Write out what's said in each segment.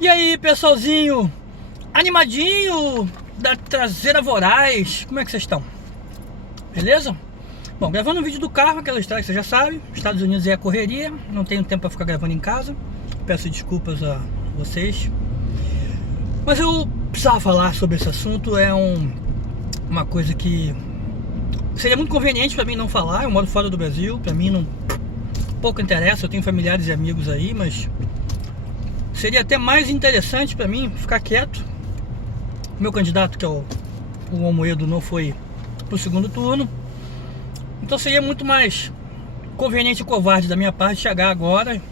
E aí, pessoalzinho, animadinho da traseira voraz, como é que vocês estão? Beleza? Bom, gravando um vídeo do carro, aquela história que você já sabe. Estados Unidos é a correria, não tenho tempo para ficar gravando em casa. Peço desculpas a vocês, mas eu precisava falar sobre esse assunto. É uma coisa que seria muito conveniente para mim não falar. Eu moro fora do Brasil, para mim não pouco interessa. Eu tenho familiares e amigos aí, mas seria até mais interessante para mim ficar quieto. Meu candidato, que é o Amoedo, não foi pro segundo turno, então seria muito mais conveniente e covarde da minha parte chegar agora,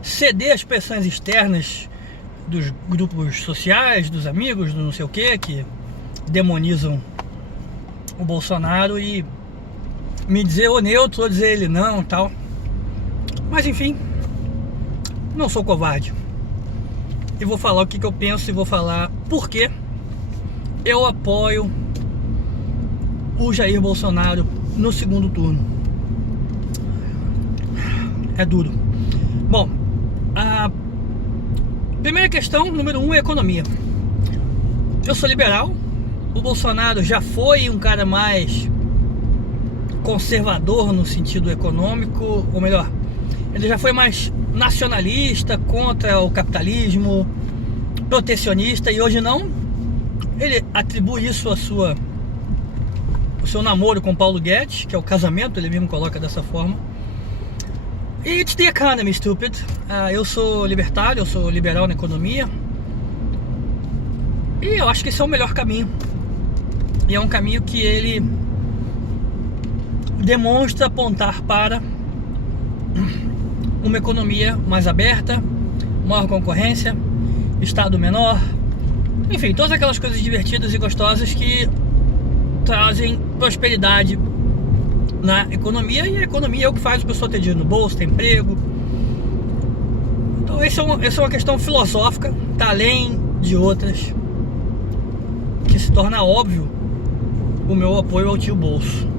ceder às pressões externas dos grupos sociais, dos amigos, do não sei o que demonizam o Bolsonaro, e me dizer ou neutro ou dizer ele não, tal. Mas enfim, não sou covarde e vou falar o que eu penso, e vou falar por que eu apoio o Jair Bolsonaro no segundo turno. É duro. Bom, a primeira questão, número 1, é economia. Eu sou liberal. O Bolsonaro já foi um cara mais conservador no sentido econômico, ou melhor, ele já foi mais nacionalista, contra o capitalismo, protecionista, e hoje não. Ele atribui isso o seu namoro com Paulo Guedes, que é o casamento, ele mesmo coloca dessa forma. E it's the economy, stupid. Eu sou libertário, eu sou liberal na economia, e eu acho que esse é o melhor caminho. E é um caminho que ele demonstra apontar para uma economia mais aberta, maior concorrência, Estado menor, enfim, todas aquelas coisas divertidas e gostosas que trazem prosperidade na economia. E a economia é o que faz a pessoa ter dinheiro no bolso, ter emprego. Então essa é uma questão filosófica, tá além de outras, que se torna óbvio o meu apoio ao tio Bolso.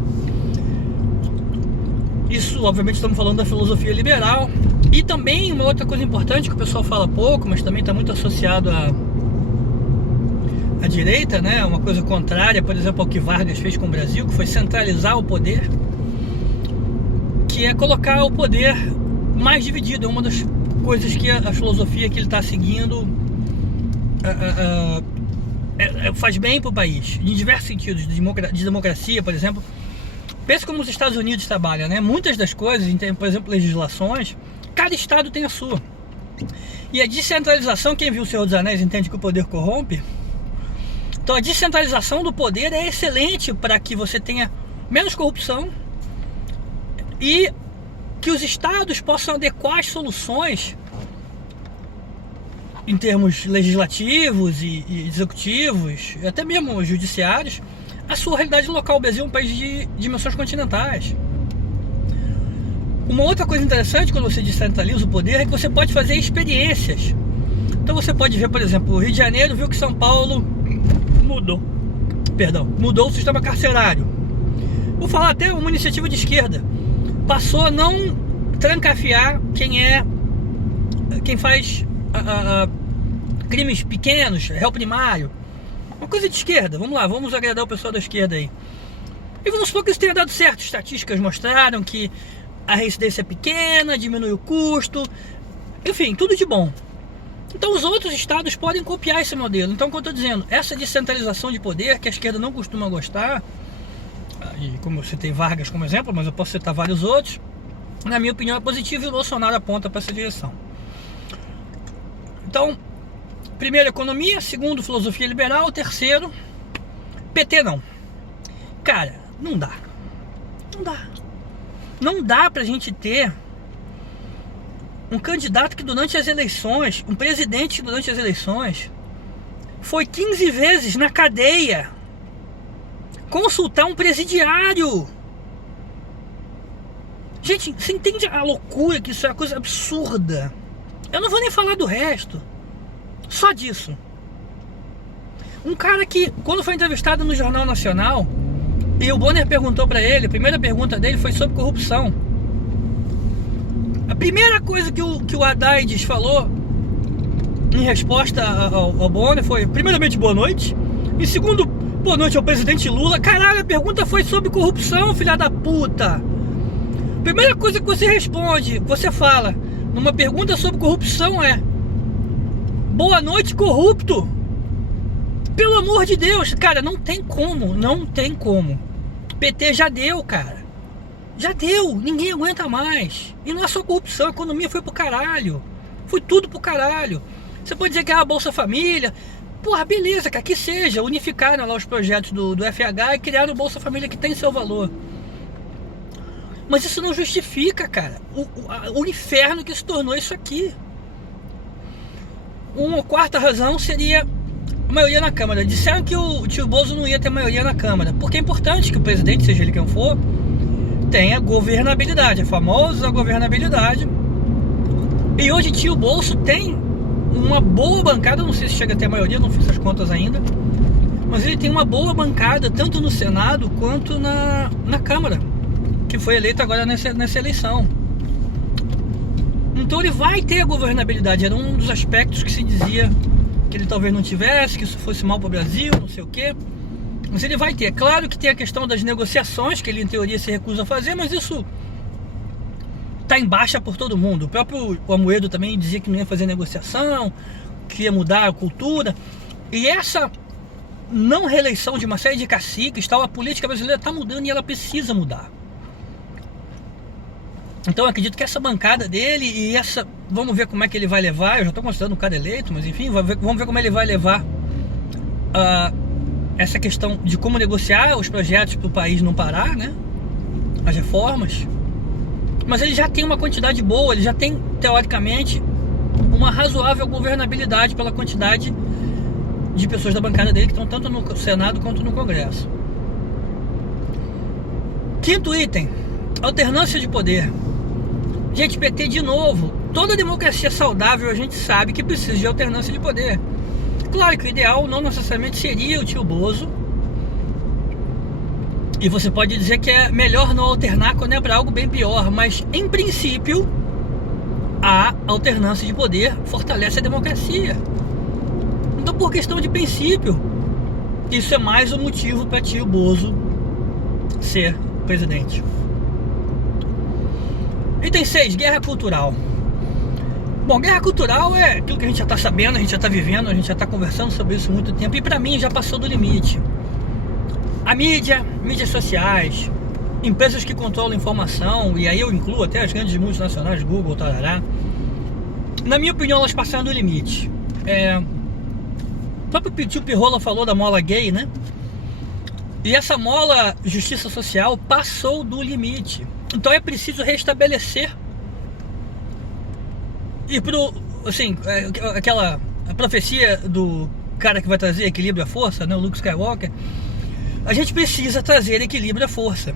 Isso, obviamente, estamos falando da filosofia liberal. E também uma outra coisa importante que o pessoal fala pouco, mas também está muito associado à direita, né? Uma coisa contrária, por exemplo, ao que Vargas fez com o Brasil, que foi centralizar o poder, que é colocar o poder mais dividido. É uma das coisas que a filosofia que ele está seguindo faz bem para o país, em diversos sentidos, de democracia, por exemplo. Pensa como os Estados Unidos trabalham, né? Muitas das coisas, por exemplo, legislações, cada estado tem a sua. E a descentralização, quem viu O Senhor dos Anéis entende que o poder corrompe. Então a descentralização do poder é excelente para que você tenha menos corrupção e que os estados possam adequar as soluções em termos legislativos e executivos, até mesmo judiciários, a sua realidade local. O Brasil é um país de dimensões continentais. Uma outra coisa interessante quando você descentraliza o poder é que você pode fazer experiências. Então você pode ver, por exemplo, o Rio de Janeiro viu que São Paulo mudou o sistema carcerário. Vou falar até uma iniciativa de esquerda. Passou a não trancafiar quem faz crimes pequenos, réu primário. Uma coisa de esquerda. Vamos lá, vamos agradar o pessoal da esquerda aí. E vamos supor que isso tenha dado certo. Estatísticas mostraram que a reincidência é pequena, diminui o custo, enfim, tudo de bom. Então os outros estados podem copiar esse modelo. Então, como eu estou dizendo, essa descentralização de poder, que a esquerda não costuma gostar, e como eu citei Vargas como exemplo, mas eu posso citar vários outros, na minha opinião é positivo, e o Bolsonaro aponta para essa direção. Então, primeiro, economia. Segundo, filosofia liberal. Terceiro, PT não. Cara, não dá. Não dá pra gente ter um candidato que durante as eleições, um presidente que durante as eleições foi 15 vezes na cadeia consultar um presidiário. Gente, você entende a loucura que isso é? Uma coisa absurda. Eu não vou nem falar do resto, só disso. Um cara que, quando foi entrevistado no Jornal Nacional, e o Bonner perguntou pra ele, a primeira pergunta dele foi sobre corrupção. A primeira coisa que o Haddad falou em resposta ao Bonner foi, primeiramente, boa noite. E segundo, boa noite ao presidente Lula. Caralho, a pergunta foi sobre corrupção, filha da puta. Primeira coisa que você responde, você fala, numa pergunta sobre corrupção é: boa noite, corrupto. Pelo amor de Deus, cara, não tem como. PT já deu, cara. Já deu, ninguém aguenta mais. E não é só corrupção, a economia foi pro caralho. Foi tudo pro caralho. Você pode dizer que é a Bolsa Família. Porra, beleza, cara, que seja. Unificaram lá os projetos do FH e criaram o Bolsa Família, que tem seu valor. Mas isso não justifica, cara, o inferno que se tornou isso aqui. Uma quarta razão seria a maioria na Câmara. Disseram que o tio Bozo não ia ter maioria na Câmara, porque é importante que o presidente, seja ele quem for, tenha governabilidade, a famosa governabilidade. E hoje tio Bolso tem uma boa bancada, não sei se chega a ter maioria, não fiz as contas ainda, mas ele tem uma boa bancada tanto no Senado quanto na Câmara, que foi eleito agora nessa eleição. Então ele vai ter a governabilidade. Era um dos aspectos que se dizia que ele talvez não tivesse, que isso fosse mal para o Brasil, não sei o quê. Mas ele vai ter. É claro que tem a questão das negociações, que ele em teoria se recusa a fazer, mas isso está em baixa por todo mundo. O próprio Amoedo também dizia que não ia fazer negociação, que ia mudar a cultura. E essa não reeleição de uma série de caciques, tal, a política brasileira está mudando e ela precisa mudar. Então eu acredito que essa bancada dele e essa... Vamos ver como é que ele vai levar. Eu já estou considerando o cara eleito, mas enfim, vamos ver como ele vai levar essa questão de como negociar os projetos para o país não parar, né? As reformas. Mas ele já tem uma quantidade boa, ele já tem, teoricamente, uma razoável governabilidade pela quantidade de pessoas da bancada dele que estão tanto no Senado quanto no Congresso. Quinto item, alternância de poder. Gente, PT de novo. Toda democracia saudável a gente sabe que precisa de alternância de poder. Claro que o ideal não necessariamente seria o tio Bozo. E você pode dizer que é melhor não alternar quando é para algo bem pior. Mas, em princípio, a alternância de poder fortalece a democracia. Então, por questão de princípio, isso é mais um motivo para tio Bozo ser presidente. Item 6, guerra cultural. Bom, guerra cultural é aquilo que a gente já está sabendo, a gente já está vivendo, a gente já está conversando sobre isso há muito tempo. E para mim já passou do limite. A mídia, mídias sociais, empresas que controlam informação, e aí eu incluo até as grandes multinacionais, Google, tarará. Na minha opinião, elas passaram do limite. O próprio tio Pirrola falou da mola gay, né? E essa mola justiça social passou do limite. Então é preciso restabelecer. E assim, aquela a profecia do cara que vai trazer equilíbrio à força, né, o Luke Skywalker. A gente precisa trazer equilíbrio à força.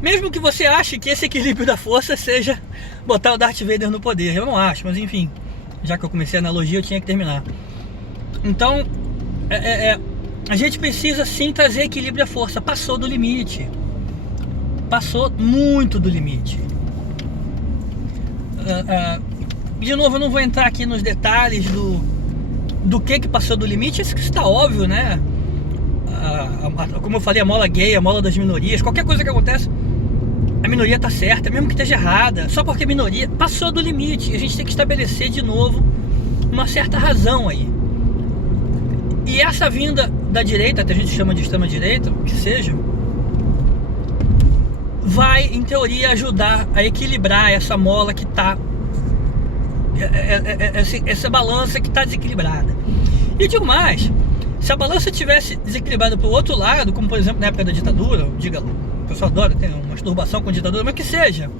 Mesmo que você ache que esse equilíbrio da força seja botar o Darth Vader no poder. Eu não acho, mas enfim, já que eu comecei a analogia, eu tinha que terminar. Então, a gente precisa sim trazer equilíbrio à força. Passou do limite. Passou muito do limite. De novo, eu não vou entrar aqui nos detalhes do que passou do limite. Isso que está óbvio, né? Como eu falei, a mola gay, a mola das minorias, qualquer coisa que acontece, a minoria está certa, mesmo que esteja errada. Só porque a minoria passou do limite. A gente tem que estabelecer de novo uma certa razão aí. E essa vinda da direita, até a gente chama de extrema direita, que seja, vai, em teoria, ajudar a equilibrar essa mola que está, essa balança que está desequilibrada. E eu digo mais, se a balança tivesse desequilibrada para o outro lado, como por exemplo na época da ditadura, o pessoal adora ter uma masturbação com a ditadura, mas que seja,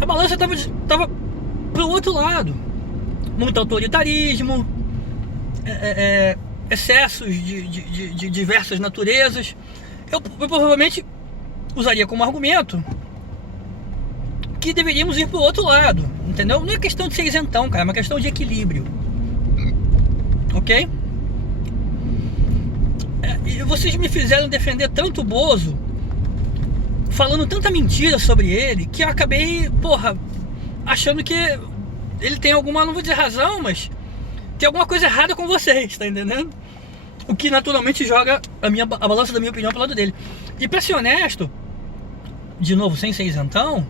a balança estava para o outro lado. Muito autoritarismo, excessos de diversas naturezas. Eu provavelmente usaria como argumento que deveríamos ir para o outro lado, entendeu? Não é questão de ser isentão, cara, é uma questão de equilíbrio, ok? E vocês me fizeram defender tanto o Bozo, falando tanta mentira sobre ele, que eu acabei, achando que ele tem alguma, não vou dizer razão, mas tem alguma coisa errada com vocês, tá entendendo? O que naturalmente joga a balança da minha opinião pro lado dele. E pra ser honesto, de novo, sem ser isentão,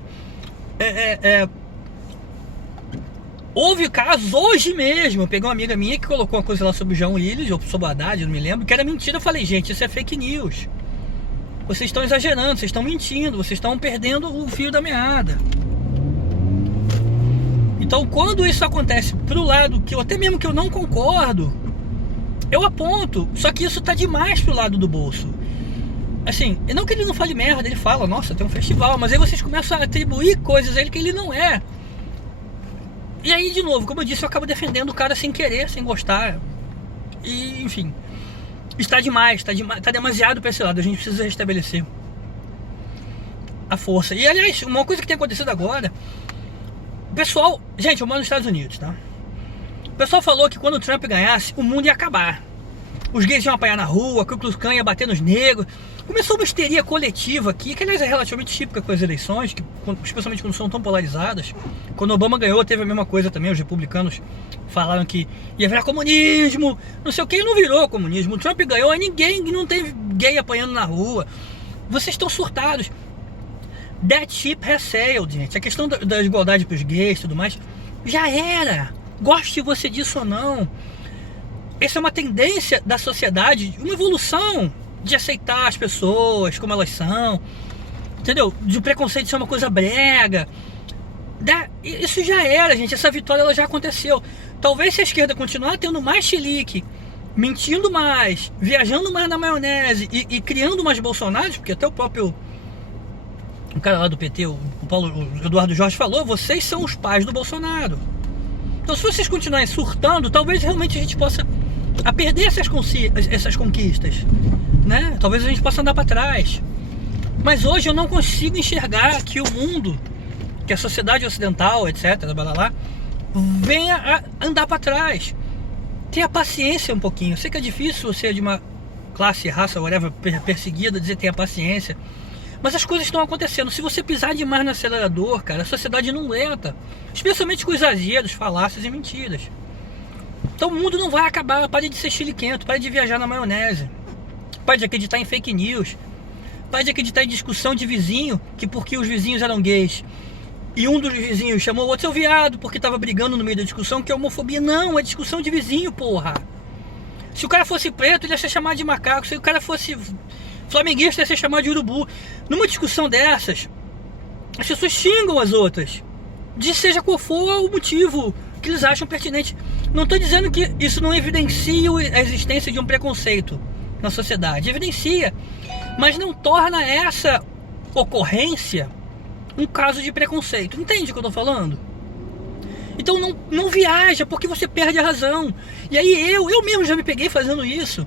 houve casos hoje mesmo. Eu peguei uma amiga minha que colocou uma coisa lá sobre o João Willis, ou sobre o Haddad, eu não me lembro, que era mentira. Eu falei, gente, isso é fake news. Vocês estão exagerando, vocês estão mentindo, vocês estão perdendo o fio da meada. Então, quando isso acontece pro lado que eu, até mesmo que eu não concordo, eu aponto. Só que isso tá demais pro lado do bolso. Assim, e não que ele não fale merda, ele fala, nossa, tem um festival, mas aí vocês começam a atribuir coisas a ele que ele não é. E aí, de novo, como eu disse, eu acabo defendendo o cara sem querer, sem gostar. E, enfim, está demais, tá demasiado pra esse lado. A gente precisa restabelecer a força. E, aliás, uma coisa que tem acontecido agora, o pessoal, gente, eu moro nos Estados Unidos, tá? O pessoal falou que quando o Trump ganhasse, o mundo ia acabar. Os gays iam apanhar na rua, que o Ku Klux Klan ia bater nos negros. Começou uma histeria coletiva aqui, que aliás é relativamente típica com as eleições, que, especialmente quando são tão polarizadas. Quando Obama ganhou, teve a mesma coisa também. Os republicanos falaram que ia virar comunismo, não sei o que, e não virou comunismo. O Trump ganhou e ninguém, não teve gay apanhando na rua. Vocês estão surtados. That ship has sailed, gente. A questão da igualdade para os gays e tudo mais, já era. Goste você disso ou não. Essa é uma tendência da sociedade, uma evolução de aceitar as pessoas como elas são, entendeu? De o preconceito ser uma coisa brega. Isso já era, gente. Essa vitória ela já aconteceu. Talvez se a esquerda continuar tendo mais chilique, mentindo mais, viajando mais na maionese e criando mais bolsonaros, porque até o próprio o cara lá do PT, o Eduardo Jorge falou, vocês são os pais do Bolsonaro. Então se vocês continuarem surtando, talvez realmente a gente possa a perder essas conquistas, né? Talvez a gente possa andar para trás. Mas hoje eu não consigo enxergar que o mundo, que a sociedade ocidental, etc, blá, blá, blá, venha a andar para trás. Tenha paciência um pouquinho. Eu sei que é difícil você de uma classe, raça, whatever, perseguida, dizer tenha paciência. Mas as coisas estão acontecendo. Se você pisar demais no acelerador, cara, a sociedade não aguenta. Especialmente com exageros, falácias e mentiras. Então o mundo não vai acabar. Pare de ser chiliquento, pare de viajar na maionese, pare de acreditar em fake news, pare de acreditar em discussão de vizinho, que porque os vizinhos eram gays e um dos vizinhos chamou o outro seu viado porque tava brigando no meio da discussão, que é homofobia. Não, é discussão de vizinho, porra. Se o cara fosse preto, ele ia ser chamado de macaco. Se o cara fosse flamenguista, ia ser chamado de urubu. Numa discussão dessas, as pessoas xingam as outras, de seja qual for o motivo que eles acham pertinente. Não estou dizendo que isso não evidencia a existência de um preconceito na sociedade. Evidencia, mas não torna essa ocorrência um caso de preconceito. Entende o que eu estou falando? Então não viaja, porque você perde a razão. E aí eu mesmo já me peguei fazendo isso.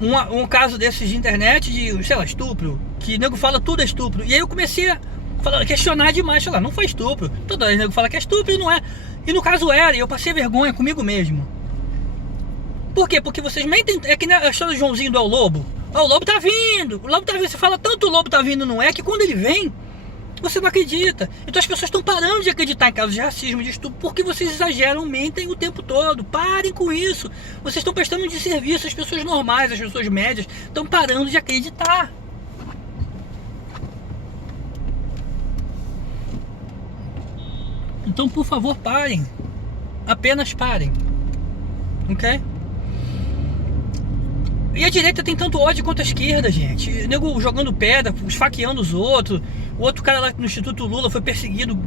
Um caso desses de internet, de, sei lá, estupro, que o nego fala tudo é estupro. E aí eu comecei a questionar demais. Sei lá, não foi estupro. Toda vez o nego fala que é estupro e não é. E no caso era, e eu passei vergonha comigo mesmo. Por quê? Porque vocês mentem. É que a história do Joãozinho do Lobo. O lobo tá vindo. O lobo tá vindo. Você fala tanto o lobo tá vindo, não é? Que quando ele vem, você não acredita. Então as pessoas estão parando de acreditar em casos de racismo, de estupro, porque vocês exageram, mentem o tempo todo. Parem com isso. Vocês estão prestando um desserviço às pessoas normais, às pessoas médias. Estão parando de acreditar. Então, por favor, parem. Apenas parem. Ok? E a direita tem tanto ódio quanto a esquerda, gente. O nego jogando pedra, esfaqueando os outros. O outro cara lá no Instituto Lula foi perseguido,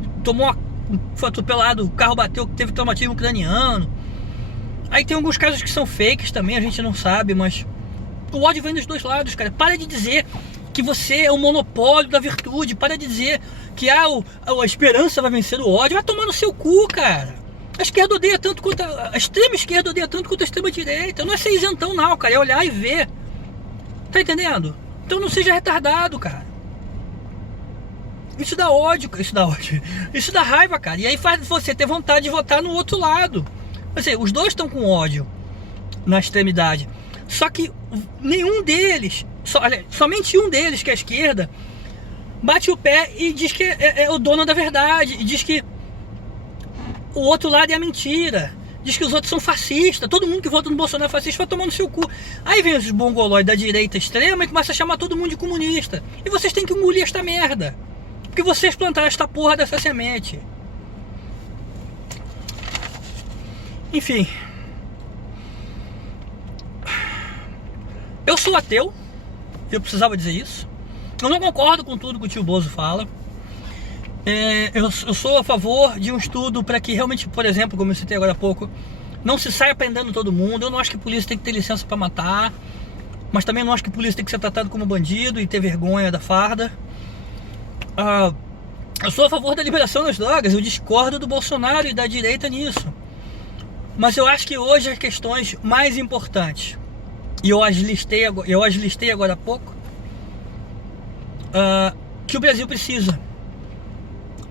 foi atropelado, o carro bateu, teve traumatismo craniano. Aí tem alguns casos que são fakes também, a gente não sabe, mas o ódio vem dos dois lados, cara. Para de dizer que você é o monopólio da virtude. Para de dizer que a esperança vai vencer o ódio. Vai tomar no seu cu, cara. A esquerda odeia tanto quanto a extrema esquerda odeia tanto quanto a extrema direita. Não é ser isentão não, cara, é olhar e ver. Tá entendendo? Então não seja retardado, cara. Isso dá ódio, isso dá raiva, cara. E aí faz você ter vontade de votar no outro lado. Quer dizer, os dois estão com ódio na extremidade. Só que nenhum deles, somente um deles, que é a esquerda, bate o pé e diz que é o dono da verdade. E diz que o outro lado é a mentira. Diz que os outros são fascistas. Todo mundo que vota no Bolsonaro é fascista, vai tomar no seu cu. Aí vem os mongolóides da direita extrema e começa a chamar todo mundo de comunista. E vocês têm que engolir esta merda. Porque vocês plantaram esta porra dessa semente. Enfim. Eu sou ateu. Eu precisava dizer isso. Eu não concordo com tudo que o tio Bozo fala. Eu sou a favor de um estudo para que realmente, por exemplo, como eu citei agora há pouco, não se saia prendendo todo mundo. Eu não acho que a polícia tem que ter licença para matar, mas também não acho que a polícia tem que ser tratado como bandido e ter vergonha da farda. Eu sou a favor da liberação das drogas. Eu discordo do Bolsonaro e da direita nisso. Mas eu acho que hoje as questões mais importantes, e eu as listei agora há pouco, que o Brasil precisa.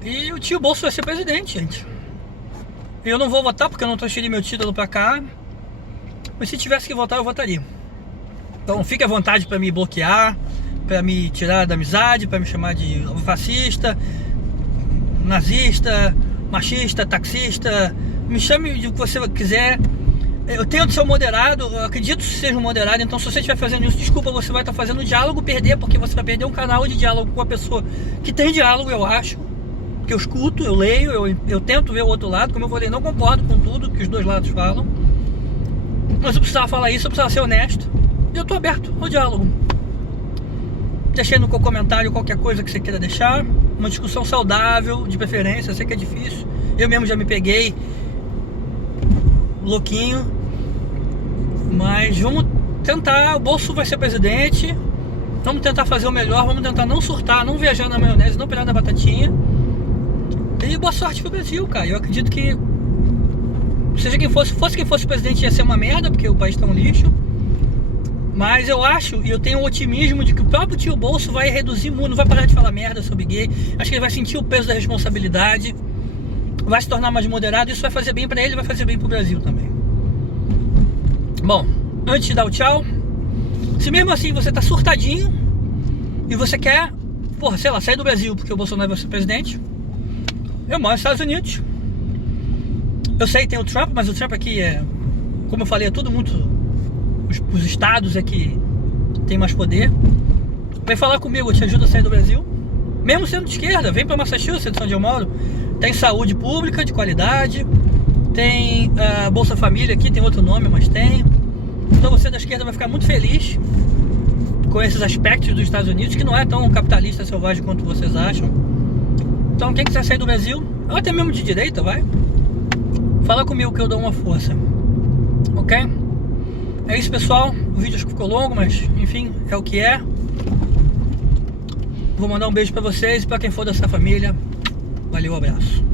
E o tio Bolso vai ser presidente, gente. Eu não vou votar porque eu não transferi meu título pra cá. Mas se tivesse que votar, eu votaria. Então fique à vontade pra me bloquear, pra me tirar da amizade, pra me chamar de fascista, nazista, machista, taxista. Me chame de o que você quiser. Eu tento ser moderado, eu acredito que seja um moderado. Então se você estiver fazendo isso, desculpa, você vai estar fazendo o diálogo perder, porque você vai perder um canal de diálogo com a pessoa que tem diálogo, eu acho. Que eu escuto, eu leio, eu tento ver o outro lado. Como eu falei, não concordo com tudo que os dois lados falam, mas eu precisava falar isso, eu precisava ser honesto. E eu tô aberto ao diálogo. Deixei no comentário qualquer coisa que você queira deixar. Uma discussão saudável, de preferência. Eu sei que é difícil, eu mesmo já me peguei louquinho, mas vamos tentar. O Bolso vai ser presidente. Vamos tentar fazer o melhor. Vamos tentar não surtar, não viajar na maionese, não pegar na batatinha. E boa sorte pro Brasil, cara. Eu acredito que seja quem fosse quem fosse o presidente, ia ser uma merda, porque o país tá um lixo. Mas eu acho, e eu tenho o otimismo de que o próprio tio Bolso vai reduzir muito, não vai parar de falar merda sobre gay. Acho que ele vai sentir o peso da responsabilidade, vai se tornar mais moderado. Isso vai fazer bem pra ele, vai fazer bem pro Brasil também. Bom, antes de dar o tchau, se mesmo assim você tá surtadinho e você quer, porra, sei lá, sair do Brasil porque o Bolsonaro vai ser presidente, eu moro nos Estados Unidos. Eu sei que tem o Trump, mas o Trump aqui é, como eu falei, é tudo muito... Os estados é que tem mais poder. Vem falar comigo, eu te ajudo a sair do Brasil. Mesmo sendo de esquerda, vem pra Massachusetts, onde eu moro. Tem saúde pública de qualidade. Tem Bolsa Família aqui, tem outro nome, mas tem. Então você da esquerda vai ficar muito feliz com esses aspectos dos Estados Unidos, que não é tão capitalista selvagem quanto vocês acham. Então quem quiser sair do Brasil, ou até mesmo de direita, vai, fala comigo que eu dou uma força. Ok? É isso, pessoal. O vídeo acho que ficou longo, mas enfim, é o que é. Vou mandar um beijo pra vocês e pra quem for dessa família. Valeu, abraço.